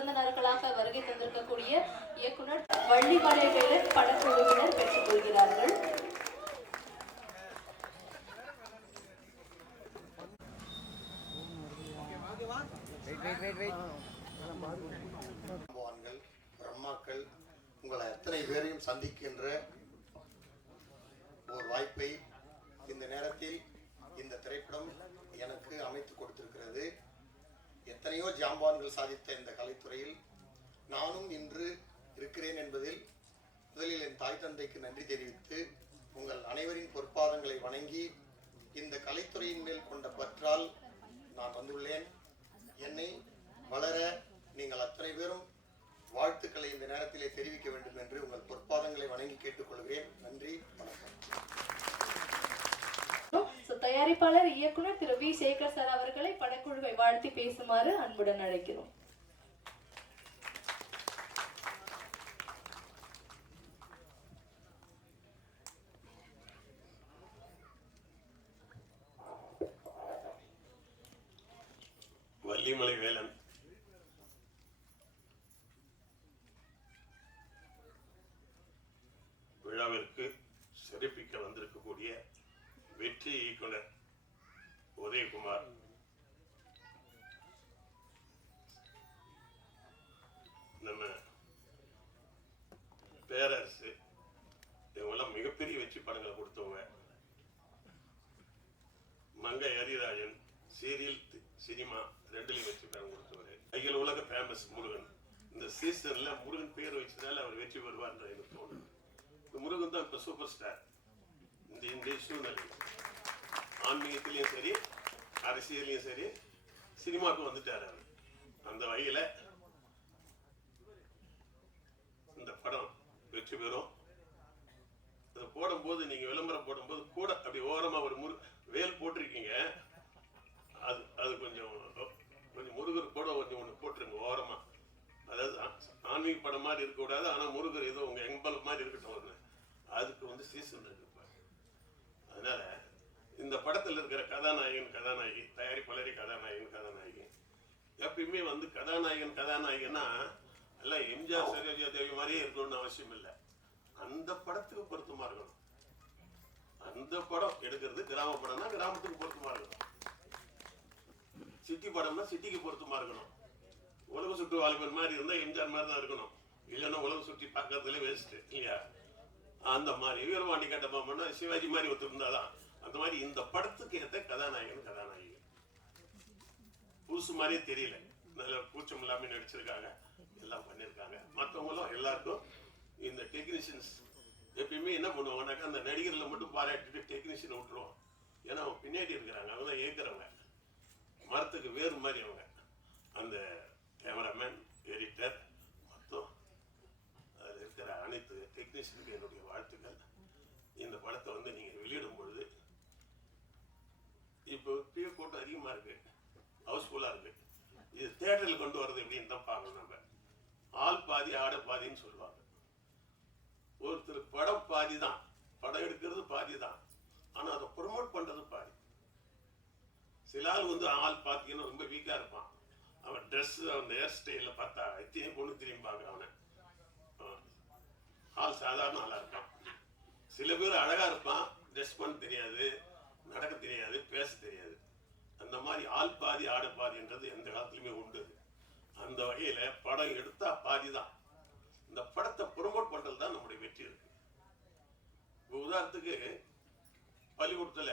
விருந்தினர்களாக வருகை தந்திருக்கக்கூடிய இயக்குனர் வள்ளிமலைவேலன் படக்குழுவினர் பெற்றுக் கொள்கிறார்கள். பிரம்மாக்கள் உங்களை எத்தனை பேரையும் சந்திக்கின்ற ஒரு வாய்ப்பை இந்த நேரத்தில் இந்த திரைப்படம் எனக்கு அமைத்து கொடுத்திருக்கிறது. எத்தனையோ ஜாம்பான்கள் சாதித்த இந்த கலைத்துறையில் நானும் இன்று இருக்கிறேன் என்பதில் முதலில் என் தாய் தந்தைக்கு நன்றி தெரிவித்து உங்கள் அனைவரின் பொற்பாதங்களை வணங்கி இந்த கலைத்துறையின் மேல் கொண்ட பற்றால் நான் வந்துள்ளேன். என்னை வளர நீங்கள் அத்தனை பேரும் வாழ்த்துக்களை இந்த நேரத்திலே தெரிவிக்க வேண்டும் என்று உங்கள் பொற்பாதங்களை வணங்கி கேட்டுக்கொள்கிறேன். நன்றி, வணக்கம். தயாரிப்பாளர் இயக்குனர் திரு வி சேகர் சார் அவர்களை படக்குழுவை வாழ்த்தி பேசுமாறு அன்புடன் அழைக்கிறோம். வள்ளிமலைவேலன் விழாவிற்கு சிறப்பிக்க வந்திருக்கக்கூடிய வெற்றி இயக்குனர் உதயகுமார், நம்ம பேரரசு, இவங்கெல்லாம் மிகப்பெரிய வெற்றி படங்களை கொடுத்தவங்க. மங்கை ஹரிராஜன் சீரியல் சினிமா ரெண்டுலையும் வெற்றி படம் கொடுத்தவர். அகில உலக ஃபேமஸ் முருகன். இந்த சீசன்ல முருகன் பேர் வச்சதால அவர் வெற்றி பெறுவார் எனக்கு தோணுது. முருகன் தான் இப்ப சூப்பர் ஸ்டார். இந்த சூழ்நிலை ஆன்மீகத்திலையும் சரி, அரசியலையும் சரி, சினிமாவுக்கு வந்துட்டாரு. அந்த வகையில இந்த படம் வெற்றி பெறும். அதை போடும்போது நீங்க விளம்பரம் போடும்போது கூட அப்படி ஓரமா ஒரு வேல் போட்டிருக்கீங்க. அது கொஞ்சம் முருகர் கூட கொஞ்சம் ஒன்று போட்டுருங்க ஓரமா. அதாவது ஆன்மீக படம் மாதிரி இருக்கக்கூடாது, ஆனா முருகர் ஏதோ உங்க எம்பலம் மாதிரி இருக்கட்டும். அதுக்கு சீசன் இருக்கு. அதனால இந்த படத்தில் இருக்கிற கதாநாயகி, தயாரிப்பாளரி கதாநாயகி எப்பயுமே கதாநாயகன்னா எல்லாம் எம்ஜிஆர் சரோஜா தேவி மாதிரியே இருக்கணும்னு அவசியம் இல்லை. அந்த படத்துக்கு பொருத்தமா இருக்கணும். அந்த படம் எடுக்கிறது கிராம படம்னா கிராமத்துக்கு பொருத்தமா இருக்கணும். சிட்டி படம்னா சிட்டிக்கு பொருத்தமா இருக்கணும். உலக சுற்று வாலிபன் மாதிரி இருந்தா எம்ஜிஆர் மாதிரி தான் இருக்கணும். இல்லைன்னா உலக சுற்றி பார்க்கறதுல வேஸ்ட் இல்லையா? அந்த மாதிரி வீரபாண்டி கட்டபொம்மன்னா சிவாஜி மாதிரி ஒருத்தருந்தாதான். அந்த மாதிரி இந்த படத்துக்கு ஏற்ற கதாநாயகி புதுசு மாதிரியே தெரியல, நல்ல கூச்சம் இல்லாம நடிச்சிருக்காங்க, எல்லாம் பண்ணிருக்காங்க. மற்றவங்களும் எல்லாருக்கும் இந்த டெக்னீஷியன்ஸ் எப்பயுமே என்ன பண்ணுவாங்கன்னாக்கா அந்த நடிகர்களை மட்டும் பாராட்டிட்டு டெக்னீஷியன் விட்டுருவோம். ஏன்னா அவங்க பின்னாடி இருக்கிறாங்க, அவங்க தான் ஏற்கிறவங்க, மரத்துக்கு வேறு மாதிரி அவங்க. அந்த கேமராமேன், எடிட்டர், மொத்தம் அதில் இருக்கிற அனைத்து டெக்னீஷியனுக்கு என்னுடைய வாழ்த்துக்கள். இந்த படத்தை நீங்க வெளியிடும் பொழுது இப்போ கூட்டம் அதிகமா இருக்கு, ஹவுஸ்ஃபுல்லா இருக்கு. இது தியேட்டரில் கொண்டு வர்றது எப்படின்னு தான் பார்க்கணும். நம்ம ஆள் பாதி ஆட பாதின்னு சொல்லுவாங்க. ஒருத்தர் படம் பாதி தான், படம் எடுக்கிறது பாதி தான், ஆனா அதை ப்ரொமோட் பண்றது பாதி. சில ஆள் ஆள் பார்த்தீங்கன்னா ரொம்ப வீக்கா இருப்பான். அவன் ட்ரெஸ், அவன் ஹேர் ஸ்டைல பார்த்தா எத்தனை பொண்ணு திரும்பி பார்க்குறான். அவனை ஆள் சாதாரண ஆளா இருப்பான். சில பேர் அழகா இருப்பான், ட்ரெஸ் பண்ண தெரியாது, நடக்க தெரியாது, பேச தெரியாது. அந்த மாதிரி ஆள் பாதி ஆட பாதின்றது எந்த காலத்திலுமே உண்டு. அந்த வகையில படம் எடுத்தா பாதி தான். இந்த படத்தை ப்ரொமோட் பண்றது தான் நம்முடைய வெற்றி இருக்கு. உதாரணத்துக்கு பள்ளிக்கூடத்துல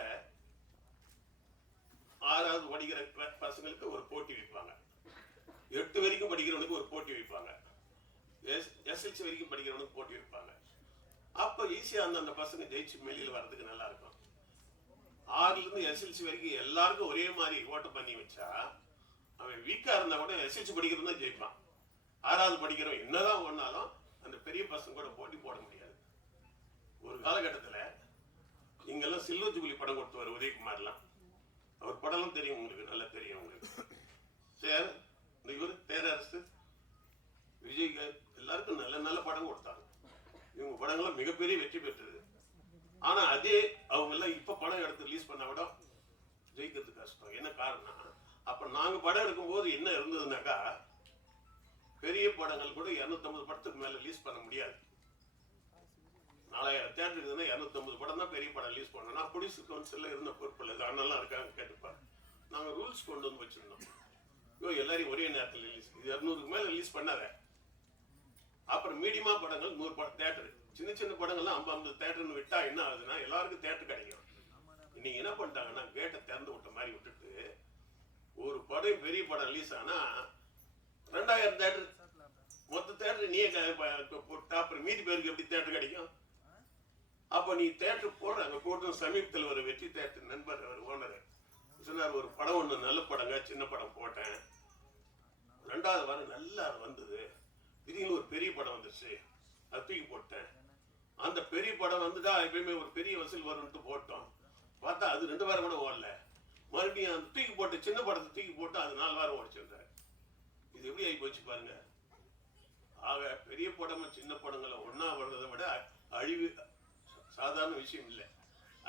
6வது படிக்கிற பசங்களுக்கு ஒரு போட்டி வைப்பாங்க, 8 வரைக்கும் படிக்கிறவனுக்கு ஒரு போட்டி வைப்பாங்க, SLC வரைக்கும் படிக்கிறவனுக்கு போட்டி வைப்பாங்க. அப்ப ஈஸியா அந்த பசங்க ஜெயிச்சு மேலில் வர்றதுக்கு நல்லா இருக்கும். 6ல இருந்து SLC வரைக்கும் எல்லாருக்கும் ஒரே மாதிரி ஓட்ட பண்ணி வச்சா அவன் வீக்கா இருந்தா கூட SLC படிக்கிறது தான் ஜெயிப்பான். 6வது படிக்கிறவன் என்னதான் ஒன்னாலும் அந்த பெரிய பசங்க கூட போட்டி போட முடியாது. ஒரு காலகட்டத்துல இங்கெல்லாம் சில்வர் ஜூபிலி படம் கொடுத்துவார் உதயகுமார்லாம். அவர் படம்லாம் தெரியும் உங்களுக்கு, நல்லா தெரியும் உங்களுக்கு. சரி, இவர் பேரரசு, விஜய் எல்லாருக்கும் நல்ல நல்ல படம் கொடுத்தாங்க. இவங்க படங்கள்லாம் மிகப்பெரிய வெற்றி பெற்றது. ஆனா அதே அவங்க எல்லாம் இப்ப படம் எடுத்து ரிலீஸ் பண்ண விட ஜெயிக்கிறது கஷ்டம். என்ன காரணம்? அப்ப நாங்க படம் எடுக்கும் போது என்ன இருந்ததுனாக்கா பெரிய படங்கள் கூட 250 படத்துக்கு மேல ரிலீஸ் பண்ண முடியாது. 4000 தேட்டர் இருக்குதுன்னா 250 படம் தான் பெரிய படம் ரிலீஸ் பண்ணணும். நான் ப்ரொடியூசர் கவுன்சிலில் இருந்த பொறுப்பில் இது அண்ணெல்லாம் இருக்காங்க கேட்டுப்பாரு. நாங்கள் ரூல்ஸ் கொண்டு வந்து வச்சிருந்தோம். எல்லாரையும் ஒரே நேரத்தில் ரிலீஸ், இது 200க்கு மேலே ரிலீஸ் பண்ணாத. அப்புறம் மீடியமா படங்கள் 100 தேட்டரு, சின்ன சின்ன படங்கள்லாம் 50 தேட்டர்னு விட்டா என்ன ஆகுதுன்னா எல்லாருக்கும் தேட்டர் கிடைக்கும். இன்னைக்கு என்ன பண்ணிட்டாங்கன்னா கேட்டை திறந்து விட்ட மாதிரி விட்டுட்டு ஒரு படம் பெரிய படம் ரிலீஸ் ஆனா 2000 தேட்டர் மொத்த தேட்டர் நீயே போட்டா அப்புறம் மீதி பேருக்கு எப்படி தேட்டர் கிடைக்கும்? அப்ப நீ தேட்டர் போடுற அங்க போட்டு சமீபத்தில் ஒரு வெற்றி தேட்டர் நண்பர் அவர் ஓனர் சொன்னார், ஒரு படம் ஒண்ணு நல்ல படங்க சின்ன படம் போட்டேன், 2வது வாரம் நல்லா வந்தது, திடீர்னு ஒரு பெரிய படம் வந்துருச்சு, அது தூக்கி போட்டேன். அந்த பெரிய படம் வந்துட்டா எப்பயுமே ஒரு பெரிய வசூல் வரும்ட்டு போட்டோம், பார்த்தா அது 2 வாரம் கூட ஓடல, மறுபடியும் அந்த தூக்கி போட்டு சின்ன படத்தை தூக்கி போட்டு அது 4 வாரம் ஓடிச்சிருந்தாரு. இது எப்படி ஆகி போச்சு பாருங்க. ஆக பெரிய படமும் சின்ன படங்களை ஒன்னா வர்றதை விட அழிவு சாதாரண விஷயம் இல்லை.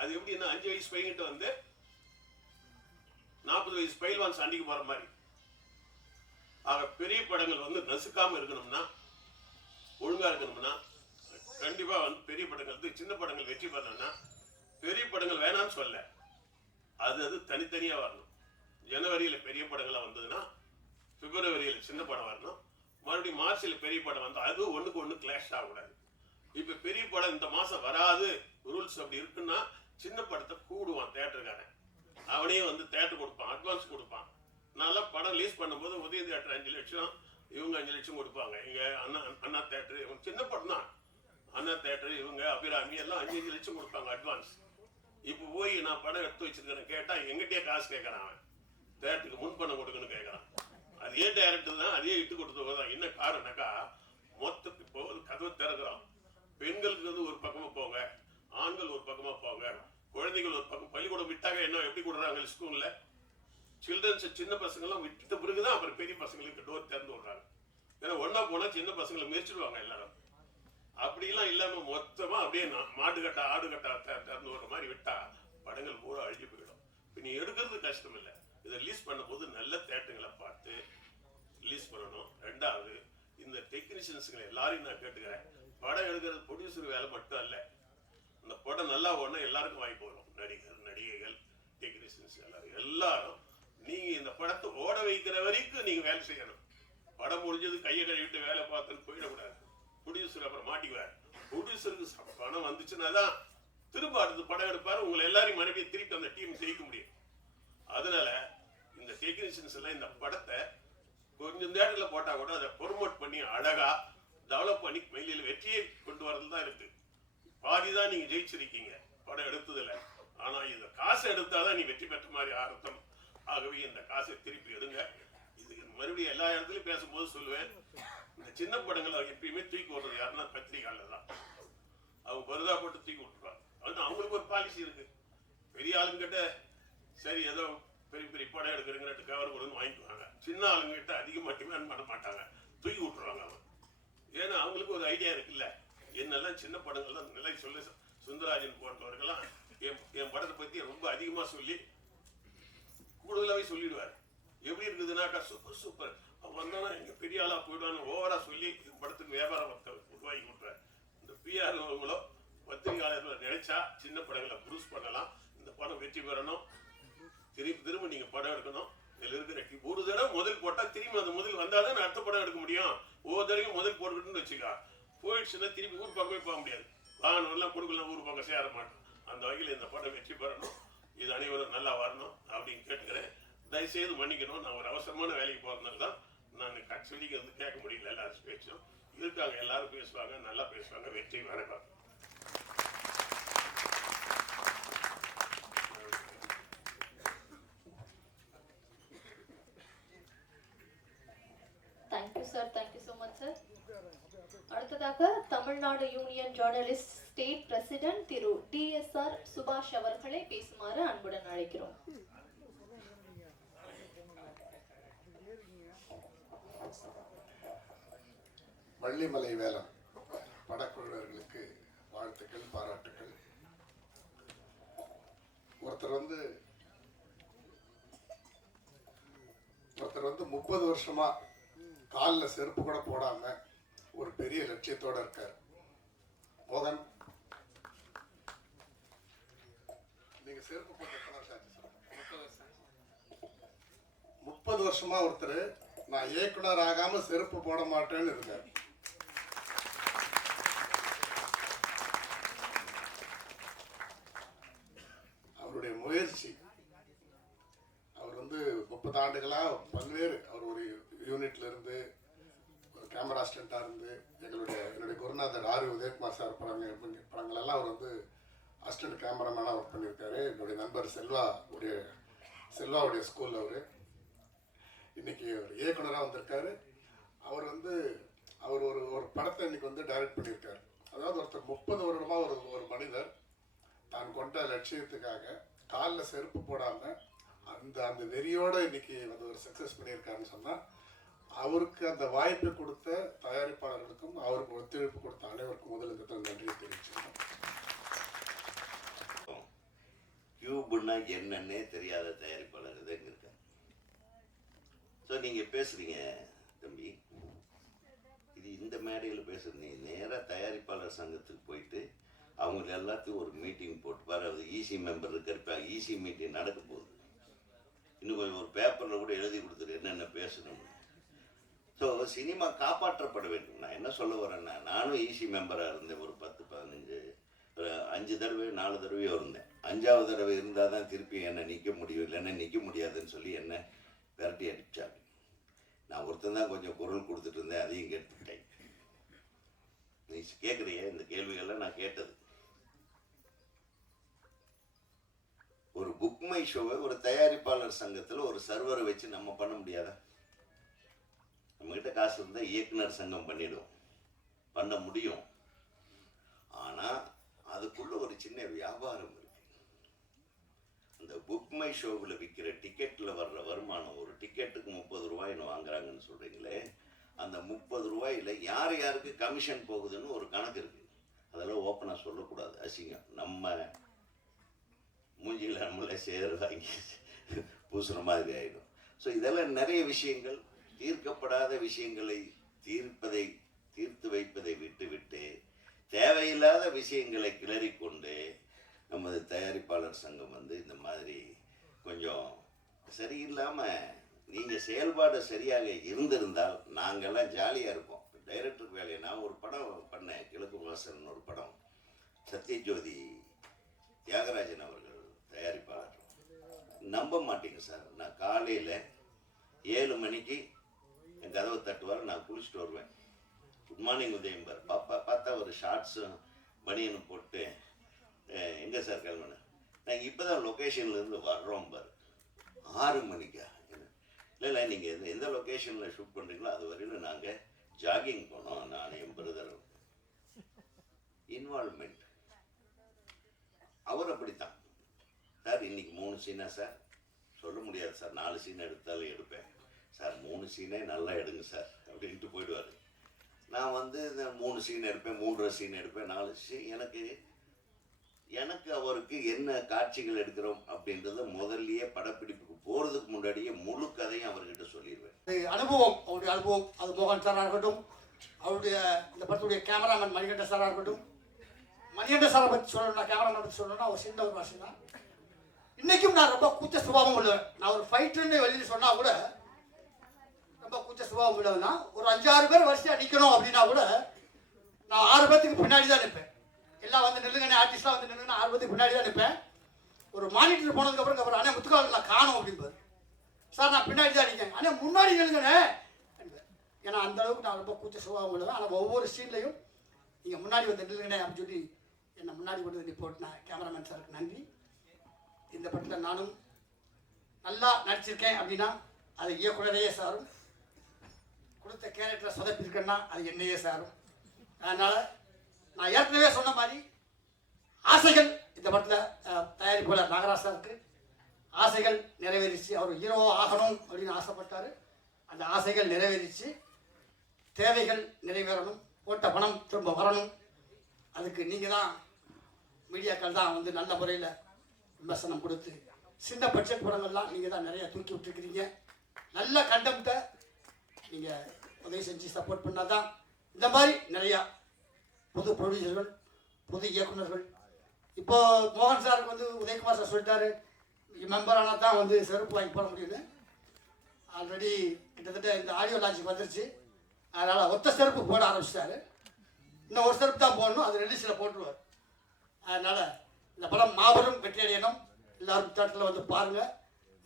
அது எப்படின்னா 5 வயசு பையன்கிட்ட வந்து 40 வயசு பயில்வான் சண்டைக்கு போற மாதிரி. ஆக பெரிய படங்கள் வந்து நசுக்காம இருக்கணும்னா, ஒழுங்கா இருக்கணும்னா கண்டிப்பா வந்து பெரிய படங்கள் சின்ன படங்கள் வெற்றி பெறணும்னா பெரிய படங்கள் வேணாம்னு சொல்ல, அது தனித்தனியா வரணும். ஜனவரியில பெரிய படங்களா வந்ததுன்னா பிப்ரவரியில சின்ன படம் வரணும், மறுபடியும் மார்ச்ல பெரிய படம் வந்து அது ஒண்ணுக்கு ஒண்ணு கிளாஷ் ஆகக்கூடாது. இப்ப பெரிய படம் இந்த மாசம் வராது ரூல்ஸ் அப்படி இருக்குன்னா சின்ன படத்தை கூடுவான் தேட்டருக்காரன், அவனே வந்து தேட்டர் கொடுப்பான், அட்வான்ஸ் கொடுப்பான். நல்லா படம் ரிலீஸ் பண்ணும்போது உதய தேட்டர் 5 லட்சம், இவங்க 5 லட்சம் கொடுப்பாங்க. இங்க அண்ணா தேட்டர் இவங்க சின்ன படம் தான், அண்ணா தேட்டர் இவங்க அபிராமி எல்லாம் 5 லட்சம் கொடுப்பாங்க அட்வான்ஸ். இப்ப போய் நான் படம் எடுத்து வச்சிருக்கிறேன் கேட்டா எங்கிட்டே காசு கேட்கறான், அவன் தேட்டருக்கு முன்பணம் கொடுக்கணும்னு கேட்கறான். அதே டைரக்டர் தான், அதே இட்டு கொடுத்தவங்க. என்ன காரணம்னாக்கா மொத்த இப்போ கதவை திறக்கிறோம், பெண்களுக்கு வந்து ஒரு பக்கமா போங்க, ஆண்கள் ஒரு பக்கமா போங்க, குழந்தைகள் ஒரு பக்கம். பள்ளிக்கூடம் விட்டாங்க என்ன எப்படி கொடுறாங்க ஸ்கூல்ல, சில்ட்ரன்ஸ் சின்ன பசங்க எல்லாம் விட்ட பிறகுதான் அப்புறம் பெரிய பசங்களுக்கு டோர் திறந்து விடுறாங்க. ஏன்னா ஒன்னா போனா சின்ன பசங்களை மிதிச்சிடுவாங்க எல்லாரும். அப்படிலாம் இல்லாம மொத்தமா அப்படியே மாட்டுக்கட்டா ஆடுகட்டா திறந்து விடுற மாதிரி விட்டா படங்கள் பூரா அழிஞ்சு போயிடும். இப்ப நீ எடுக்கிறது கஷ்டம் இல்லை, இதை ரிலீஸ் பண்ணும் போது நல்ல தேட்டர்களை பார்த்து ரிலீஸ் பண்ணணும். 2வது இந்த டெக்னீஷியன்ஸுங்களை எல்லாரையும் நான் கேட்டுக்கிறேன், படம் எடுக்கிறது ப்ரொடியூசர் வேலை மட்டும் அல்ல, இந்த படம் நல்லா ஓடணும் எல்லாருக்கும் வாய்ப்பு வரும். நடிகர் நடிகைகள் டெக்னீஷியன்ஸ் எல்லாரும் நீங்க இந்த படத்தை ஓட வைக்கிற வரைக்கும் நீங்க வேலை செய்யணும். படம் முடிஞ்சது கையை கழுவிட்டு வேலை பார்த்துன்னு போயிடக்கூடாது. ப்ரொடியூசர் அப்புறம் மாட்டிக்குவார். ப்ரொடியூசருக்கு பணம் வந்துச்சுன்னா தான் திரும்ப அடுத்து படம் எடுப்பாரு, உங்களை எல்லாரையும் மறுபடியும் திருப்பி அந்த டீம் ஜெயிக்க முடியும். அதனால இந்த டெக்னீஷியன்ஸ் எல்லாம் இந்த படத்தை கொஞ்சம் தேட்டர்ல போட்டா கூட அதை ப்ரொமோட் பண்ணி அழகா டெவலப் பண்ணி மெயிலில் வெற்றியை கொண்டு வரது தான் இருக்கு. பாதிதான் நீங்க ஜெயிச்சிருக்கீங்க படம் எடுத்ததுல, ஆனா இந்த காசை எடுத்தாதான் நீ வெற்றி பெற்ற மாதிரி அர்த்தம். ஆகவே இந்த காசை திருப்பி எடுங்க. இது மறுபடியும் எல்லா இடத்துலயும் பேசும்போது சொல்லுவேன், இந்த சின்ன படங்களை எப்பயுமே தூக்கி விடுறது யாருன்னா பத்திரிகையாளர் தான். அவங்க பருதா போட்டு தூக்கி விட்டுருவாங்க. அது அவங்களுக்கு ஒரு பாலிசி இருக்கு. பெரிய ஆளுங்கிட்ட சரி ஏதோ பெரிய பெரிய படம் எடுக்கிறீங்க கவர் கொடுன்னு வாங்கிக்குவாங்க, சின்ன ஆளுங்கிட்ட அதிகமாக டிமாண்ட் பண்ண மாட்டாங்க, தூக்கி விட்டுருவாங்க அவங்க. ஏன்னா அவங்களுக்கு ஒரு ஐடியா இருக்குல்ல, என்னெல்லாம் சின்ன படங்கள்லாம் நிலை சொல்லி சுந்தரராஜன் போன்றவர்கள்லாம் என் படத்தை பத்தி ரொம்ப அதிகமா சொல்லி கூடுதலாவே சொல்லிடுவார். எப்படி இருக்குதுன்னாக்கா சூப்பர் சூப்பர் வந்தோன்னா எங்க பெரிய ஆளா போயிடுவான்னு ஓவரா சொல்லி படத்துக்கு வியாபாரத்தை உருவாக்கி கொடுப்பார். இந்த பிஆர் அவங்களோ பத்திரிகையாளர்கள் நினைச்சா சின்ன படங்களை ப்ரூஸ் பண்ணலாம். இந்த படம் வெற்றி பெறணும், திரும்ப நீங்க படம் எடுக்கணும். இதுல இருக்கிற ஒரு தடவை முதல் போட்டா திரும்பி அந்த முதல் வந்தாதான் அடுத்த படம் எடுக்க முடியும். ஒவ்வொரு தடவையும் முதல் போட்டுக்கிட்டுன்னு வச்சுக்கா போயிடுச்சுன்னா திரும்பி ஊர் பக்கமே போக முடியாது. வாகனம் எல்லாம் கொடுக்கலாம், ஊர் பக்கம் சேர மாட்டோம். அந்த வகையில் இந்த படம் வெற்றி பெறணும், இது அனைவரும் நல்லா வரணும் அப்படின்னு கேட்டுக்கிறேன். தயவுசெய்து மன்னிக்கணும், நான் ஒரு அவசரமான வேலைக்கு போறதுனால தான் நான் கட்சிக்கு வந்து கேட்க முடியல. எல்லாரும் பேசும் இருக்காங்க, எல்லாரும் பேசுவாங்க, நல்லா பேசுவாங்க. வெற்றி வணக்கம். Thank you sir, thank you so much sir. அடுத்ததாக Tamil Nadu union journalist state president Thiru DSR Subash அவர்களை பேசுமாறு அன்புடன் அழைக்கிறோம். வள்ளிமலை வேலம் படக்குழுவர்களுக்கு வாழ்த்துக்கள், பாராட்டுக்கள். ஒருத்தர் வந்து 30 வருஷமா காலில் செருப்பு கூட போடாம ஒரு பெரிய லட்சியத்தோட இருக்கார். மோகன், நீங்க செருப்பு போட்டு எத்தனை வருஷம் ஆச்சு சொல்லுங்க? 30 வருஷமா ஒருத்தர் நான் இயக்குனர் ஆகாம செருப்பு போட மாட்டேன்னு இருக்கார். அவருடைய முயற்சி, அவர் 30 ஆண்டுகளா பல்வேறு, அவர் ஒரு யூனிட்ல இருந்து ஒரு கேமரா அசிஸ்டண்டா இருந்து என்னுடைய குருநாதர் ஆர் உதயகுமார் சார் படங்கள் எல்லாம் அவர் அசிஸ்டன்ட் கேமராமேனா ஒர்க் பண்ணியிருக்காரு. என்னுடைய நண்பர் செல்வாவுடைய ஸ்கூல்ல அவர் இன்னைக்கு ஒரு இயக்குனராக வந்திருக்காரு. அவர் அவர் ஒரு படத்தை இன்னைக்கு டைரக்ட் பண்ணியிருக்காரு. அதாவது ஒருத்தர் 30 வருடமா ஒரு மனிதர் தான் கொண்ட லட்சியத்துக்காக காலில் செருப்பு போடாம அந்த வெறியோட இன்னைக்கு ஒரு சக்சஸ் பண்ணியிருக்காருன்னு சொன்னா, அவருக்கு அந்த வாய்ப்பை கொடுத்த தயாரிப்பாளர்களுக்கும் அவருக்கு ஒத்துழைப்பு கொடுத்த அனைவருக்கும் முதலில் நன்றியை தெரிவிச்சுக்கிறோம். கியூப்னா என்னன்னே தெரியாத தயாரிப்பாளர் தான் இருக்காங்க. ஸோ நீங்கள் பேசுகிறீங்க தம்பி, இது இந்த மேடையில் பேசுகிறீங்க. நேராக தயாரிப்பாளர் சங்கத்துக்கு போயிட்டு அவங்க எல்லாத்தையும் ஒரு மீட்டிங் போட்டு பாரு. அது ஈசி மெம்பர் இருக்கிறப்ப ஈசி மீட்டிங் நடக்க போகுது. இன்னும் கொஞ்சம் ஒரு பேப்பரில் கூட எழுதி கொடுத்துரு என்னென்ன பேசணும்னு. ஸோ சினிமா காப்பாற்றப்பட வேண்டும். நான் என்ன சொல்ல வரேன்னா, நானும் ஈசி மெம்பராக இருந்தேன். ஒரு 10-15 5 தடவை 4 தடவையோ இருந்தேன். 5ஆவது தடவை இருந்தால் தான் திருப்பி என்னை நிற்க முடியும், இல்லைன்னா நிற்க முடியாதுன்னு சொல்லி என்னை விரட்டி அடிச்சாங்க. நான் ஒருத்தன் தான் கொஞ்சம் குரல் கொடுத்துட்டு இருந்தேன், அதையும் கேட்டுக்கிட்டேன். நீ கேட்குறிய இந்த கேள்விகள்லாம் நான் கேட்டது. ஒரு புக் மை ஷோவை ஒரு தயாரிப்பாளர் சங்கத்தில் ஒரு சர்வரை வச்சு நம்ம பண்ண முடியாதா? நம்மகிட்ட காசு இருந்தால் இயக்குனர் சங்கம் பண்ணிடும், பண்ண முடியும். ஆனால் அதுக்குள்ள ஒரு சின்ன வியாபாரம் இருக்கு. அந்த புக் மை ஷோவில் விற்கிற டிக்கெட்டில் வர்ற வருமானம், ஒரு டிக்கெட்டுக்கு 30 ரூபாய்னு வாங்குறாங்கன்னு சொல்கிறீங்களே, அந்த 30 ரூபாயில் யார் யாருக்கு கமிஷன் போகுதுன்னு ஒரு கணக்கு இருக்குது. அதெல்லாம் ஓப்பனாக சொல்லக்கூடாது, அசிங்கம். நம்ம மூஞ்சியில் நம்மளே சேர் வாங்கி பூசுகிற மாதிரி ஆகிடும். ஸோ இதெல்லாம் நிறைய விஷயங்கள், தீர்க்கப்படாத விஷயங்களை தீர்த்து வைப்பதை விட்டு தேவையில்லாத விஷயங்களை கிளறிக்கொண்டு நமது தயாரிப்பாளர் சங்கம் இந்த மாதிரி கொஞ்சம் சரியில்லாமல், நீங்கள் செயல்பாடு சரியாக இருந்திருந்தால் நாங்கள்லாம் ஜாலியாக இருப்போம். டைரக்டருக்கு வேலையை நான் ஒரு படம் பண்ணேன், கிழக்கு வாசல்னு ஒரு படம். சத்யஜோதி தியாகராஜன் அவர்கள் தயாரிப்பாளர். நம்ப மாட்டீங்க சார், நான் காலையில் 7 மணிக்கு என் கதவை தட்டுவார், நான் குளிச்சுட்டு வருவேன். குட் மார்னிங் உதயம்பர் பார்த்தா ஒரு ஷார்ட்ஸும் பனியனும் போட்டு, எங்கே சார் கிளம்புன? நாங்கள் இப்போ தான் லொக்கேஷன்லேருந்து வர்றோம் பார். 6 மணிக்கா? இல்லை நீங்கள் எந்த லொக்கேஷனில் ஷூட் பண்ணுறீங்களோ அது வரையிலும் நாங்கள் ஜாகிங் போனோம், நான் என் பிரதரும். இன்வால்மெண்ட் அவர் அப்படித்தான் சார். இன்னைக்கு 3 சீனா சார்? சொல்ல முடியாது சார், 4 சீன் எடுத்தாலும் எடுப்பேன் சார். 3 சீனே நல்லா எடுங்க சார் அப்படின்ட்டு போயிடுவார். நான் இந்த 3 சீன் எடுப்பேன், 3.5 சீன் எடுப்பேன், 4 சீன். எனக்கு அவருக்கு என்ன காட்சிகள் எடுக்கிறோம் அப்படின்றத முதல்லயே படப்பிடிப்புக்கு போகிறதுக்கு முன்னாடியே முழு கதையும் அவர்கிட்ட சொல்லிடுவேன். அவருடைய அனுபவம், அது மோகன் சாராக இருக்கட்டும், அவருடைய இந்த படத்துடைய கேமராமேன் மணிகண்ட சாராக இருக்கட்டும். மணிகண்ட சாரை பற்றி சொல்லணும்னா, கேமராமேன் பற்றி சொல்லணும்னா ஒரு சின்ன ஒரு வாசி தான். இன்றைக்கும் நான் ரொம்ப கூச்ச சுபாவம் உள்ளவன். நான் ஒரு ஃபைட்டுன்னு வெளியில் சொன்னால் கூட ரொம்ப கூச்ச சுபாவம் உள்ளவன்னா, ஒரு 5-6 பேர் வரிசையாக நிற்கணும் அப்படின்னா கூட நான் 6 பேர்த்துக்கு பின்னாடி தான் நிற்பேன். எல்லாம் நில்லுங்கண்ணே, ஆர்டிஸ்ட்லாம் நில்லுங்கன்னா 6 பேர்த்துக்கு பின்னாடி தான் நிற்பேன். ஒரு மானிட்டர் போனதுக்கப்புறம் அண்ணே முத்துக்கால் நான் காணும் அப்படின்பார். சார் நான் பின்னாடி தான் நிற்கேன். அண்ணே முன்னாடி நில்லுங்கண்ணே. ஏன்னா அந்த அளவுக்கு நான் ரொம்ப கூச்ச சுபாவம் உள்ளவன். ஆனால் ஒவ்வொரு சீன்லையும் நீங்கள் முன்னாடி நில்லுங்கண்ணே அப்படின்னு சொல்லி என்னை முன்னாடி கொண்டு வந்து போட்டினா கேமராமேன் சாருக்கு நன்றி. இந்த படத்தில் நானும் நல்லா நடிச்சிருக்கேன் அப்படின்னா அது இயக்குனரையே சாரும், கொடுத்த கேரக்டரை சொதப்பிருக்கேன்னா அது என்னையே சாரும். அதனால் நான் ஏற்கனவே சொன்ன மாதிரி ஆசைகள் இந்த படத்தில் தயாரிப்பாளர் நாகராஜ் சாருக்கு ஆசைகள் நிறைவேறிச்சு. அவர் ஹீரோ ஆகணும் அப்படின்னு ஆசைப்பட்டார். அந்த ஆசைகள் நிறைவேறிச்சு. தேவைகள் நிறைவேறணும், போட்ட பணம் திரும்ப வரணும். அதுக்கு நீங்கள் தான், மீடியாக்கள் தான் நல்ல முறையில் விமர்சனம் கொடுத்து, சின்ன பட்ஜெட் படங்கள்லாம் நீங்கள் தான் நிறைய தூக்கி விட்டுருக்கிறீங்க. நல்ல கண்டென்ட்டை நீங்கள் உதவி செஞ்சு சப்போர்ட் பண்ணால் தான் இந்த மாதிரி நிறையா புது ப்ரொடியூசர்கள் புது இயக்குநர்கள் இப்போ மோகன் சாருக்கு வந்து உதயகுமார் சார் சொல்லிட்டாரு மெம்பர் ஆனால் தான் வந்து செருப்பு வாங்கி போட முடியுது. ஆல்ரெடி கிட்டத்தட்ட இந்த ஆடியோ லான்ச்சுக்கு வந்துருச்சு. அதனால் ஒத்த செருப்பு போட ஆரம்பிச்சிட்டாரு. இன்னும் ஒரு செருப்பு தான் போடணும், அது ரிலீஸில் போட்டுருவார். அதனால் இந்த படம் மாபெரும் வெற்றி அடையணும். எல்லாரும் தேட்டரில் வந்து பாருங்கள்.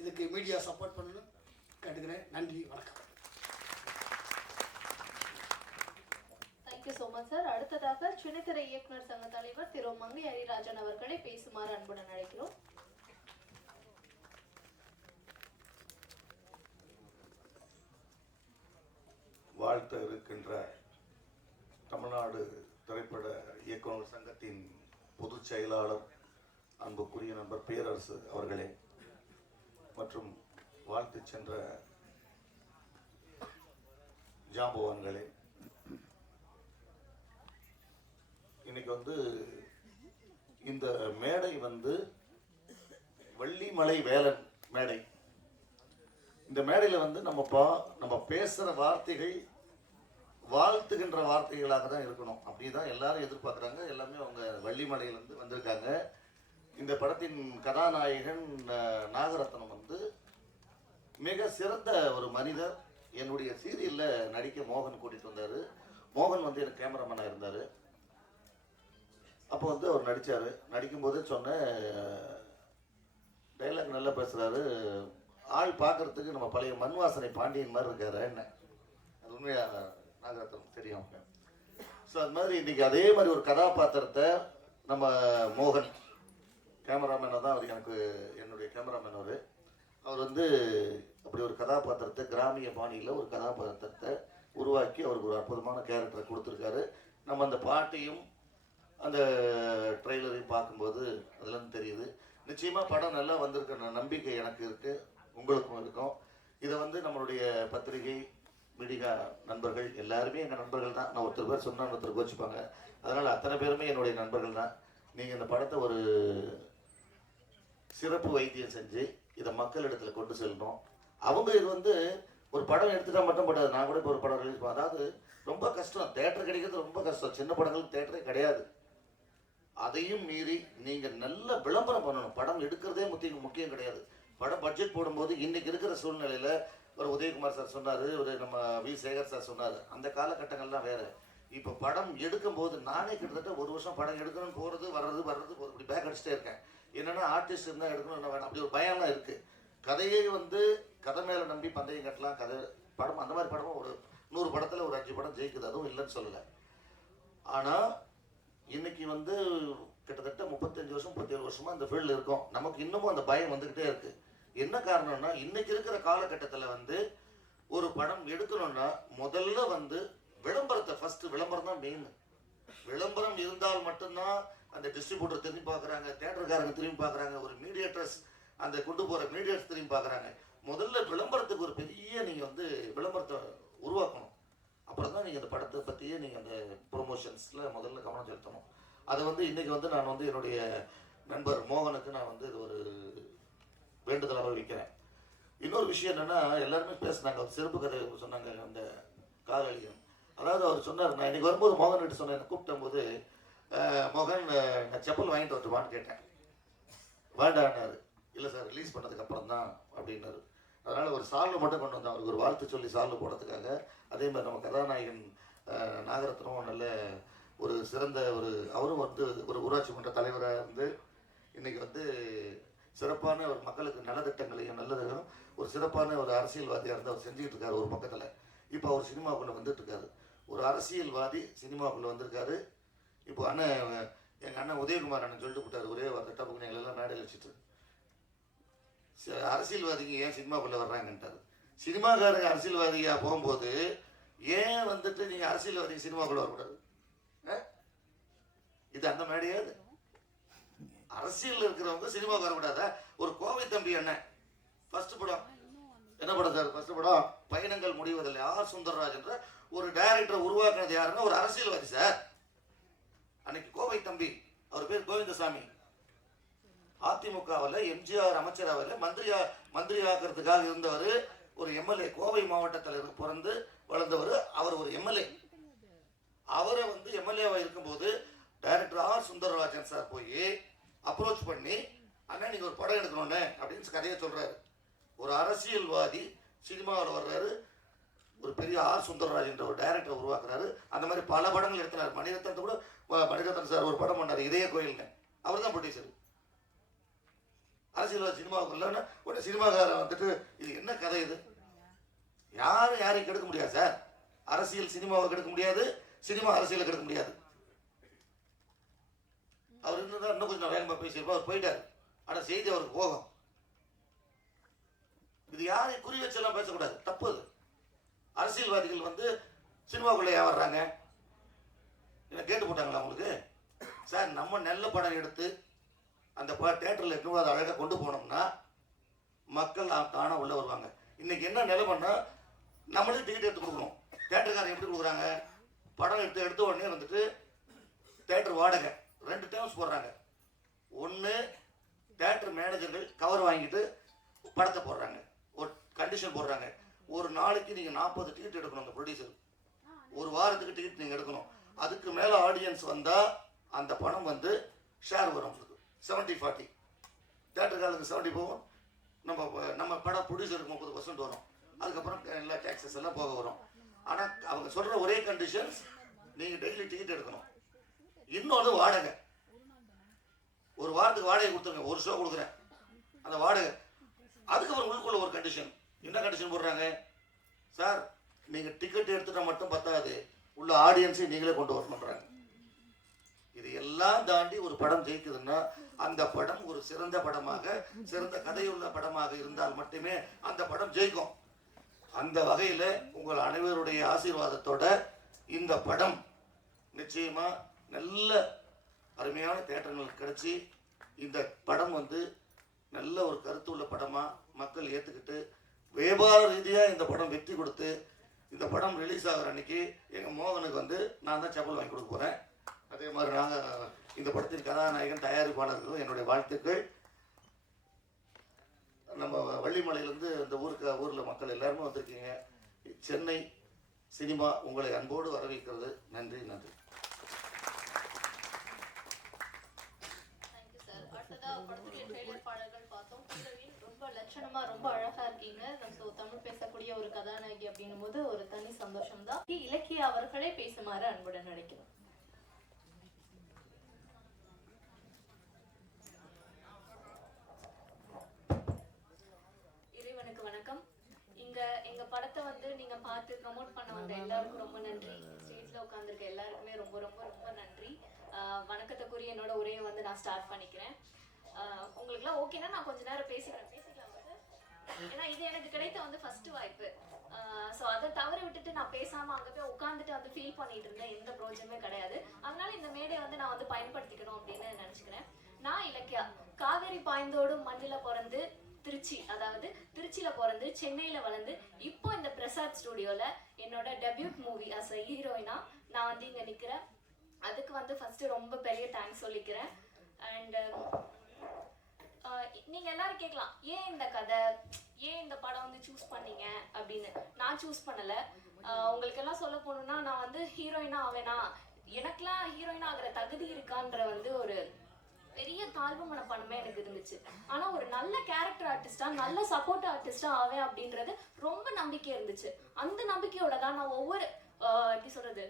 இதுக்கு மீடியா சப்போர்ட் பண்ணணும் கேட்டுக்கிறேன். நன்றி, வணக்கம். Thank you so much sir. அடுத்ததாக சின்னத்திரை இயக்குனர் சங்க தலைவர் திரு மங்கை ஹரிராஜன் அவர்களை பேசுமாறு அன்புடன் அழைக்கிறோம். வாழ்த்த இருக்கின்ற தமிழ்நாடு திரைப்பட இயக்குநர் சங்கத்தின் பொதுச் செயலாளர் அன்புக்குரிய நண்பர் பேரரசு அவர்களே மற்றும் வாழ்த்து சென்ற ஜாம்பவான்களே, இன்னைக்கு வந்து இந்த மேடை வந்து வள்ளிமலை வேலன் மேடை. இந்த மேடையில் வந்து நம்ம பேசுகிற வார்த்தைகள் வாழ்த்துகின்ற வார்த்தைகளாக தான் இருக்கணும். அப்படி தான் எல்லாரும் எதிர்பார்க்குறாங்க. எல்லாமே அவங்க வள்ளிமலையிலேருந்து வந்திருக்காங்க. இந்த படத்தின் கதாநாயகன் நாகரத்னம் வந்து மிக சிறந்த ஒரு மனிதர். என்னுடைய சீரியலில் நடிக்க மோகன் கூட்டிகிட்டு வந்தார். மோகன் வந்து எனக்கு கேமராமேனாக இருந்தார். அப்போ வந்து அவர் நடித்தார். நடிக்கும்போது சொன்ன டைலாக் நல்லா பேசுகிறாரு, ஆள் பார்க்குறதுக்கு நம்ம பழைய மண் வாசனை பாண்டியன் மாதிரி இருக்காரு என்ன. அது உண்மையாக நாகரத்னம் தெரியும். ஸோ அது மாதிரி இன்றைக்கி அதே மாதிரி ஒரு கதாபாத்திரத்தை நம்ம மோகன் கேமராமேனாக தான் அவர், எனக்கு என்னுடைய கேமராமேன் அவர் வந்து அப்படி ஒரு கதாபாத்திரத்தை கிராமிய பாணியில் ஒரு கதாபாத்திரத்தை உருவாக்கி அவருக்கு ஒரு அற்புதமான கேரக்டரை கொடுத்துருக்காரு. நம்ம அந்த பாட்டையும் அந்த ட்ரெய்லரையும் பார்க்கும்போது அதுலேருந்து தெரியுது. நிச்சயமாக படம் நல்லா வந்திருக்கிற நம்பிக்கை எனக்கு இருக்குது, உங்களுக்கும் இருக்கும். இதை வந்து நம்மளுடைய பத்திரிகை மீடியா நண்பர்கள் எல்லாருமே எங்கள் நண்பர்கள் தான். நான் ஒருத்தர் பேர் சொன்னால் ஒருத்தர் கோச்சிப்பாங்க. அதனால் அத்தனை பேருமே என்னுடைய நண்பர்கள் தான். நீங்கள் இந்த படத்தை ஒரு சிறப்பு வைத்தியம் செஞ்சு இதை மக்களிடத்தில் கொண்டு செல்லணும். அவங்க இது வந்து ஒரு படம் எடுத்துட்டா மட்டும் படாது. நான் கூட இப்போ ஒரு படம் ரிலீஸ் பண்ண, அதாவது ரொம்ப கஷ்டம், தேட்டர் கிடைக்கிறது ரொம்ப கஷ்டம். சின்ன படங்களுக்கு தேட்டரே கிடையாது. அதையும் மீறி நீங்கள் நல்ல விளம்பரம் பண்ணணும். படம் எடுக்கிறதே முக்கியம் கிடையாது. படம் பட்ஜெட் போடும்போது இன்றைக்கி இருக்கிற சூழ்நிலையில் ஒரு உதயகுமார் சார் சொன்னார், ஒரு நம்ம வி சேகர் சார் சொன்னார், அந்த காலகட்டங்கள்லாம் வேறு. இப்போ படம் எடுக்கும்போது நானே கிட்டத்தட்ட ஒரு வருஷம் படம் எடுக்கணும்னு போகிறது வர்றது இப்படி பேக் அடிச்சுட்டே இருக்கேன். என்னென்னா ஆர்டிஸ்ட் இருந்தால் எடுக்கணும், என்ன வேணும், அப்படி ஒரு பயம்லாம் இருக்குது. கதையே வந்து கதை மேலே நம்பி பந்தயம் கட்டலாம். கதை படம் அந்த மாதிரி படமும் ஒரு 100 படத்தில் ஒரு 5 படம் ஜெயிக்குது, அதுவும் இல்லைன்னு சொல்லலை. ஆனால் இன்னைக்கு வந்து கிட்டத்தட்ட 35 வருஷம் 37 வருஷமாக இந்த ஃபீல்டில் இருக்கோம். நமக்கு இன்னமும் அந்த பயம் வந்துக்கிட்டே இருக்குது. என்ன காரணம்னா இன்னைக்கு இருக்கிற காலகட்டத்தில் வந்து ஒரு படம் எடுக்கணும்னா முதல்ல வந்து விளம்பரத்தை, ஃபர்ஸ்ட் விளம்பரம் தான் மெயின். விளம்பரம் இருந்தால் மட்டும்தான் அந்த டிஸ்ட்ரிபியூட்டர் திரும்பி பார்க்குறாங்க, தேட்டருக்காரங்க திரும்பி பார்க்குறாங்க, ஒரு மீடியேட்டர்ஸ் அந்த கொண்டு போகிற மீடியேட்டர்ஸ் திரும்பி பார்க்குறாங்க. முதல்ல விளம்பரத்துக்கு ஒரு பெரிய நீங்கள் வந்து விளம்பரத்தை உருவாக்கணும். அப்புறம் தான் நீங்கள் அந்த படத்தை பற்றியே நீங்கள் அந்த ப்ரொமோஷன்ஸில் முதல்ல கவனம் செலுத்தணும். அதை வந்து இன்றைக்கி வந்து நான் வந்து என்னுடைய நண்பர் மோகனுக்கு நான் வந்து இது ஒரு வேண்டுதலாக வைக்கிறேன். இன்னொரு விஷயம் என்னென்னா, எல்லாருமே பேசுனாங்க, சிறப்பு கதை சொன்னாங்க அந்த காதலியம். அதாவது அவர் சொன்னார், நான் இன்றைக்கி வரும்போது மோகன் கிட்ட சொன்னேன், கூப்பிட்ட போது மோகன் நான் செப்பல் வாங்கிட்டு வரட்டுமான்னு கேட்டேன். வேண்டான்னாரு. இல்லை சார் ரிலீஸ் பண்ணதுக்கு அப்புறம் தான் அப்படின்னாரு. அதனால் ஒரு சால்வை மட்டும் கொண்டு வந்தேன், அவருக்கு ஒரு வாழ்த்து சொல்லி சால்வை போடுறதுக்காக. அதே மாதிரி நம்ம கதாநாயகன் நாகரத்னம் நல்ல ஒரு சிறந்த அவரும் வந்து ஒரு ஊராட்சி மன்ற தலைவராக இருந்து இன்றைக்கி வந்து சிறப்பான ஒரு மக்களுக்கு நலத்திட்டங்களையும் நல்லதையும் ஒரு சிறப்பான ஒரு அரசியல்வாதியாக இருந்து அவர் செஞ்சுக்கிட்டு இருக்காரு ஒரு பக்கத்தில். இப்போ அவர் சினிமாவுக்குள்ளே வந்துட்டு இருக்காரு. ஒரு அரசியல்வாதி சினிமாவுக்குள்ளே வந்திருக்காரு. இப்போ எங்கள் அண்ணன் உதயகுமார் அண்ணன் சொல்லிட்டு போட்டார், ஒரே வார்த்தை டப்புக்கு எங்களெல்லாம் மேடையில் வச்சுட்டு, அரசியல்வாதிங்க ஏன் சினிமாக்குள்ளே வர்றாங்கன்ட்டார். சினிமாக்காரங்க அரசியல்வாதியாக போகும்போது ஏன் வந்துட்டு நீங்கள் அரசியல்வாதிங்க சினிமாக்குள்ளே வரக்கூடாது? இது அந்த மேடையாது. அரசியல் இருக்கிறவங்க சினிமாவுக்கு வரக்கூடாதா? ஒரு கோவை தம்பி அண்ணன் ஃபர்ஸ்ட் படம் என்ன படம் சார்? ஃபர்ஸ்ட் படம் பயணங்கள் முடிவதில்லை. ஆர் சுந்தரராஜ் என்ற ஒரு டைரக்டரை உருவாக்குனது யாருன்னா ஒரு அரசியல்வாதி சார். அன்னைக்கு கோவை தம்பி, அவர் பேர் கோவிந்தசாமி, அதிமுகவில் எம்ஜிஆர் அமைச்சரவையில் மந்திரி ஆக்கிறதுக்காக இருந்தவர். ஒரு எம்எல்ஏ, கோவை மாவட்டத்தில் பிறந்து வளர்ந்தவர். அவர் ஒரு எம்எல்ஏ. அவரை வந்து எம்எல்ஏவாக இருக்கும்போது டைரக்டர் ஆர் சுந்தரராஜன் சார் போய் அப்ரோச் பண்ணி, அண்ணா நீங்கள் ஒரு படம் எடுக்கணும்னு அப்படின்னு கதையை சொல்கிறாரு. ஒரு அரசியல்வாதி சினிமாவில் வர்றாரு, ஒரு பெரிய ஆர் சுந்தரராஜன் ஒரு டைரக்டர் உருவாக்குறாரு. அந்த மாதிரி பல படங்கள் எடுத்தினார். மணிரத்னத்தை கூட மணிரத்னம் சார் ஒரு படம் பண்ணார், இதய கோயிலுங்க. அவர் தான் ப்ரொடியூசர். அரசியல்வாதி சினிமாவுக்கு இல்லைன்னா உடனே சினிமாக்காரன் வந்துட்டு இது என்ன கதை இது, யாரும் யாரையும் கெடுக்க முடியாது சார். அரசியல் சினிமாவை கெடுக்க முடியாது, சினிமா அரசியலை கெடுக்க முடியாது. அவர் இருந்தால் இன்னும் கொஞ்சம் வேகமாக பேசியிருப்பா. அவர் போயிட்டார். ஆனால் செய்தி அவருக்கு போகும். இது யாரையும் குறி வச்செல்லாம் பேசக்கூடாது, தப்பு அது. அரசியல்வாதிகள் வந்து சினிமாவுக்குள்ளே ஏன் வர்றாங்க? என்ன கேட்டு போட்டாங்களா உங்களுக்கு? சார், நம்ம நல்ல படம் எடுத்து அந்த தேட்டரில் இன்னும் அதை அழகாக கொண்டு போனோம்னா மக்கள் தானாக உள்ளே வருவாங்க. இன்னைக்கு என்ன நிலைமைன்னா, நம்மளே டிக்கெட் எடுத்து கொடுக்கணும். தேட்டருக்காரன் எப்படி கொடுக்குறாங்க? படம் எடுத்த உடனே வந்துட்டு தேட்டர் வாடகை 2 டைம்ஸ் போடுறாங்க. ஒன்று, தேட்டர் மேனேஜர்கள் கவர் வாங்கிட்டு படத்தை போடுறாங்க, ஒரு கண்டிஷன் போடுறாங்க. ஒரு நாளைக்கு நீங்கள் 40 டிக்கெட் எடுக்கணும். அந்த ப்ரொடியூசர் ஒரு வாரத்துக்கு டிக்கெட் நீங்கள் எடுக்கணும். அதுக்கு மேலே ஆடியன்ஸ் வந்தால் அந்த பணம் வந்து ஷேர் வரும் உங்களுக்கு. 70-40 தேட்டருக்காரங்களுக்கு 70 போகும். நம்ம படம் ப்ரொடியூசருக்கு 30% வரும். அதுக்கப்புறம் எல்லா டேக்ஸஸ் எல்லாம் போக வரும். ஆனால் அவங்க சொல்கிற ஒரே கண்டிஷன்ஸ், நீங்கள் டெய்லி டிக்கெட் எடுக்கணும். இன்னொன்று வாடகை. ஒரு வாரத்துக்கு வாடகை கொடுத்துருங்க. ஒரு ஷோ கொடுக்குறேன், அந்த வாடகை. அதுக்கப்புறம் உள்ளுக்குள்ள ஒரு கண்டிஷன். என்ன கண்டிஷன் போடுறாங்க? சார், நீங்கள் டிக்கெட் எடுத்துட்டா மட்டும் பத்தாது, உள்ள ஆடியன்ஸை நீங்களே கொண்டு வரணுன்றாங்க. இது எல்லாம் தாண்டி ஒரு படம் ஜெயிக்குதுன்னா அந்த படம் ஒரு சிறந்த படமாக, சிறந்த கதையுள்ள படமாக இருந்தால் மட்டுமே அந்த படம் ஜெயிக்கும். அந்த வகையில் உங்கள் அனைவருடைய ஆசீர்வாதத்தோட இந்த படம் நிச்சயமா நல்ல அருமையான தேட்டர்களுக்கு கிடைச்சி இந்த படம் வந்து நல்ல ஒரு கருத்துள்ள படமா மக்கள் ஏற்றுக்கிட்டு வியாபார ரீதியாக இந்த படம் வெற்றி கொடுத்து, இந்த படம் ரிலீஸ் ஆகிற அன்னைக்கு எங்கள் மோகனுக்கு வந்து நான் தான் செப்பல் வாங்கி கொடுக்க போகிறேன். அதே மாதிரி நாங்கள் இந்த படத்தின் கதாநாயகன் தயாரிப்பாளர்களுக்கும் என்னுடைய வாழ்த்துக்கள். நம்ம வள்ளிமலையிலேருந்து இந்த ஊரில் மக்கள் எல்லாருமே வந்திருக்கீங்க. சென்னை சினிமா உங்களை அன்போடு வரவேற்கிறது. நன்றி, நன்றி. Thank you sir. அடுத்ததா படத்துடைய ட்ரெய்லர் பாடல்கள் பார்த்தோம். ரொம்ப லட்சணமா ரொம்ப அழகா இருக்கீங்க. ஸோ தமிழ் பேசக்கூடிய ஒரு கதாநாயகி அப்படின்னும் போது ஒரு தனி சந்தோஷம் தான். இலக்கியா அவர்களே பேசுமாறு அன்புடன் நினைக்கிறோம். இறைவனுக்கு வணக்கம். எங்க படத்தை வந்து நீங்க பார்த்து ப்ரமோட் பண்ண வந்த எல்லாருக்கும் ரொம்ப நன்றி. ஸ்டேஜ்ல உட்காந்துருக்க எல்லாருக்குமே ரொம்ப ரொம்ப ரொம்ப நன்றி. வணக்கத்துக்குரிய என்னோட உரையை வந்து நான் ஸ்டார்ட் பண்ணிக்கிறேன். உங்களுக்குலாம் ஓகேனா நான் கொஞ்ச நேரம் பேசிக்கலாம் சார். ஏன்னா இது எனக்கு கிடைத்த வந்து ஃபர்ஸ்ட் வாய்ப்பு. ஸோ அதை தவற விட்டுட்டு நான் பேசாம அங்கே போய் உட்காந்துட்டு வந்து ஃபீல் பண்ணிட்டு இருந்தேன். எந்த ப்ரோஜனமே கிடையாது. அதனால இந்த மேடையை வந்து நான் வந்து பயன்படுத்திக்கணும் அப்படின்னு நினைச்சுக்கிறேன். நான் இலக்கியா, காவேரி பாய்ந்தோடும் மண்ணில பிறந்து திருச்சியில பிறந்து சென்னையில வளர்ந்து இப்போ இந்த பிரசாத் ஸ்டுடியோல என்னோட டெபியூட் மூவி அஸ் அ ஹீரோயினா நான் வந்து இங்க நிக்கிறேன். அதுக்கு வந்து ஃபர்ஸ்ட் ரொம்ப பெரிய தேங்க்ஸ் சொல்லிக்கிறேன். அண்ட் நீங்க எல்லாரும் கேட்கலாம், ஏன் இந்த கதை, ஏன் இந்த படம் வந்து சூஸ் பண்ணீங்க அப்படின்னு. நான் சூஸ் பண்ணல. உங்களுக்கு எல்லாம் சொல்ல போகணும்னா, நான் வந்து ஹீரோயினா ஆவேனா, எனக்குலாம் ஹீரோயினா ஆகிற தகுதி இருக்கான்ற வந்து ஒரு பெரிய தாழ்வு மனப்பான்மை எனக்கு இருந்துச்சு. ஆனா ஒரு நல்ல கேரக்டர் ஆர்டிஸ்டா, நல்ல சப்போர்ட் ஆர்டிஸ்டா ஆவேன் அப்படின்றது ரொம்ப நம்பிக்கை இருந்துச்சு. அந்த நம்பிக்கையோட தான் நான் ஒவ்வொரு எப்படி சொல்றது,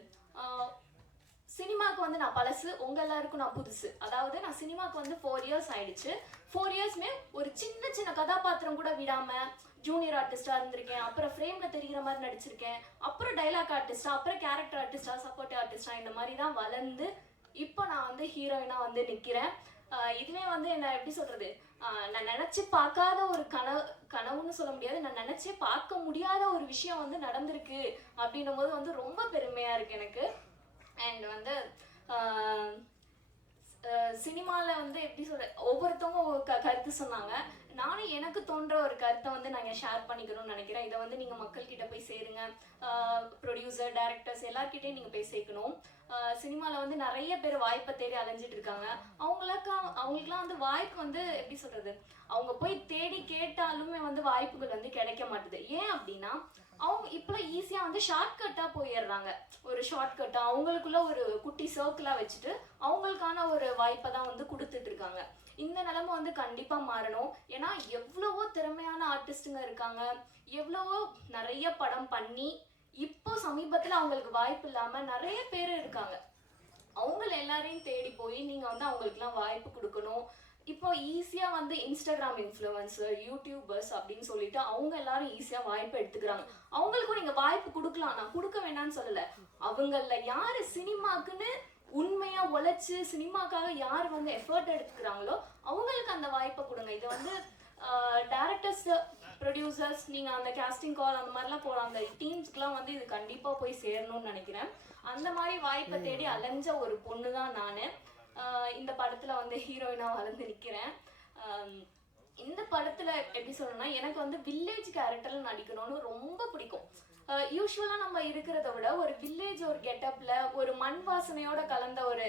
சினிமாவுக்கு வந்து நான் பழசு, உங்க எல்லாருக்கும் நான் புதுசு. அதாவது நான் சினிமாவுக்கு வந்து 4 இயர்ஸ் ஆயிடுச்சு. 4 இயர்ஸ்மே ஒரு சின்ன சின்ன கதாபாத்திரம் கூட விடாம ஜூனியர் ஆர்டிஸ்டா இருந்திருக்கேன். அப்புறம் ஃப்ரேம்ல தெரிகிற மாதிரி நடிச்சிருக்கேன். அப்புறம் டைலாக் ஆர்டிஸ்டா, அப்புறம் கேரக்டர் ஆர்டிஸ்டா, சப்போர்ட் ஆர்டிஸ்டா, இந்த மாதிரி தான் வளர்ந்து இப்போ நான் வந்து ஹீரோயினா வந்து நிக்கிறேன். இதுவே வந்து என்ன எப்படி சொல்றது, நான் நினைச்சு பார்க்காத ஒரு கனவுன்னு சொல்ல முடியாது, நான் நினைச்சே பார்க்க முடியாத ஒரு விஷயம் வந்து நடந்திருக்கு அப்படின்னும் போது வந்து ரொம்ப பெருமையா இருக்கு எனக்கு. அண்ட் வந்து சினிமாவில் வந்து எப்படி சொல்ற, ஒவ்வொருத்தவங்க ஒவ்வொரு கருத்து சொன்னாங்க. நானும் எனக்கு தோன்ற ஒரு கருத்தை வந்து நாங்கள் ஷேர் பண்ணிக்கணும்னு நினைக்கிறேன். இதை வந்து நீங்கள் மக்கள்கிட்ட போய் சேருங்க. ப்ரொடியூசர், டைரக்டர்ஸ் எல்லார்கிட்டையும் நீங்கள் போய் சேர்க்கணும். சினிமாவில் வந்து நிறைய பேர் வாய்ப்பை தேடி அலைஞ்சிட்டு இருக்காங்க. அவங்களுக்குலாம் வந்து வாய்ப்பு வந்து எப்படி சொல்றது, அவங்க போய் தேடி கேட்டாலுமே வந்து வாய்ப்புகள் வந்து கிடைக்க மாட்டுது. ஏன் அப்படின்னா அவங்க இப்போலாம் ஈஸியாக வந்து ஷார்ட்கட்டாக போயிடுறாங்க. ஒரு ஷார்ட்கட்டாக அவங்களுக்குள்ள ஒரு குட்டி சர்க்கிளாக வச்சுட்டு அவங்களுக்கான ஒரு வாய்ப்பை தான் வந்து கொடுத்துட்டு இருக்காங்க. இந்த நிலைமை வந்து கண்டிப்பாக மாறணும். ஏன்னா எவ்வளவோ திறமையான ஆர்டிஸ்ட்டுங்க இருக்காங்க, எவ்வளவோ நிறைய படம் பண்ணி இப்போ சமீபத்தில் அவங்களுக்கு வாய்ப்பு இல்லாமல் நிறைய பேர் இருக்காங்க. அவங்கள எல்லாரையும் தேடி போய் நீங்கள் வந்து அவங்களுக்குலாம் வாய்ப்பு கொடுக்கணும். இப்போ ஈஸியாக வந்து இன்ஸ்டாகிராம் இன்ஃப்ளூயன்சர், யூடியூபர்ஸ் அப்படின்னு சொல்லிட்டு அவங்க எல்லாரும் ஈஸியாக வாய்ப்பு எடுத்துக்கிறாங்க. அவங்களுக்கும் நீங்கள் வாய்ப்பு கொடுக்கலாம், நான் கொடுக்க வேணான்னு சொல்லலை. அவங்கள யார் சினிமாக்குன்னு உண்மையாக உழைச்சி சினிமாக்காக யார் வந்து எஃபர்ட் எடுத்துக்கிறாங்களோ அவங்களுக்கு அந்த வாய்ப்பை கொடுங்க. இது வந்து டேரக்டர்ஸ், ப்ரொடியூசர்ஸ், நீங்கள் அந்த கேஸ்டிங் கால் அந்த மாதிரிலாம் போகிற அந்த டீம்ஸ்க்குலாம் வந்து இது கண்டிப்பாக போய் சேரணும்னு நினைக்கிறேன். அந்த மாதிரி வாய்ப்பை தேடி அலைஞ்ச ஒரு பொண்ணு தான் நான். இந்த படத்தில் வந்து ஹீரோயினாக வளர்ந்து நிற்கிறேன். இந்த படத்தில் எப்படி சொல்லணும்னா, எனக்கு வந்து வில்லேஜ் கேரக்டரில் நடிக்கணும்னு ரொம்ப பிடிக்கும். யூஸ்வலாக நம்ம இருக்கிறத விட ஒரு வில்லேஜ், ஒரு கெட்டப்பில், ஒரு மண் வாசனையோட கலந்த ஒரு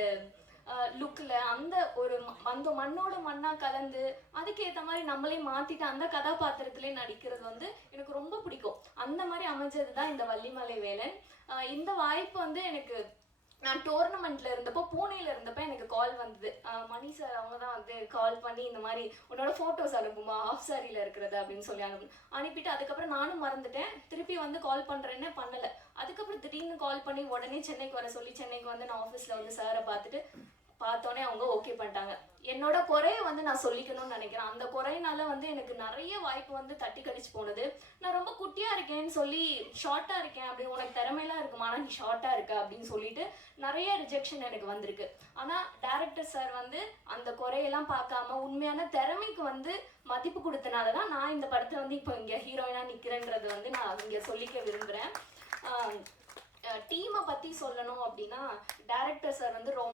லுக்கில், அந்த மண்ணோட மண்ணாக கலந்து அதுக்கேற்ற மாதிரி நம்மளே மாற்றிட்டு அந்த கதாபாத்திரத்திலே நடிக்கிறது வந்து எனக்கு ரொம்ப பிடிக்கும். அந்த மாதிரி அமைஞ்சது தான் இந்த வள்ளிமலை வேலன். இந்த வாய்ப்பு வந்து எனக்கு, நான் டோர்னமெண்ட்ல இருந்தப்போ, பூனேல இருந்தப்போ எனக்கு கால் வந்தது. மணி சார் அவங்க தான் வந்து கால் பண்ணி இந்த மாதிரி உன்னோட ஃபோட்டோஸ் அனுப்புமா ஆஃப் சாரியில் இருக்கிறது அப்படின்னு சொல்லி அனுப்பிட்டு, அதுக்கப்புறம் நானும் மறந்துட்டேன். திருப்பி வந்து கால் பண்ணுறேன்னு பண்ணலை. அதுக்கப்புறம் திடீர்னு கால் பண்ணி உடனே சென்னைக்கு வர சொல்லி, சென்னைக்கு வந்து நான் ஆஃபீஸில் வந்து சாரை பார்த்தோன்னே அவங்க ஓகே பண்ணிட்டாங்க. என்னோட குறைய வந்து நான் சொல்லிக்கணும்னு நினைக்கிறேன். அந்த குறையினால வந்து எனக்கு நிறைய வாய்ப்பு வந்து தட்டி கடிச்சு போனது. நான் ரொம்ப குட்டியாக இருக்கேன்னு சொல்லி, ஷார்ட்டாக இருக்கேன் அப்படி, உனக்கு திறமையெல்லாம் இருக்குமா ஆனால் நீ ஷார்ட்டாக இருக்க அப்படின்னு சொல்லிட்டு நிறைய ரிஜெக்ஷன் எனக்கு வந்திருக்கு. ஆனால் டேரக்டர் சார் வந்து அந்த குறையெல்லாம் பார்க்காம உண்மையான திறமைக்கு வந்து மதிப்பு கொடுத்தனால தான் நான் இந்த படத்தில் வந்து இப்போ இங்கே ஹீரோயினாக நிற்கிறேன்றது வந்து நான் இங்கே சொல்லிக்க விரும்புகிறேன். டீமை பற்றி சொல்லணும் அப்படின்னா, டேரக்டர் சார் வந்து ரொம்ப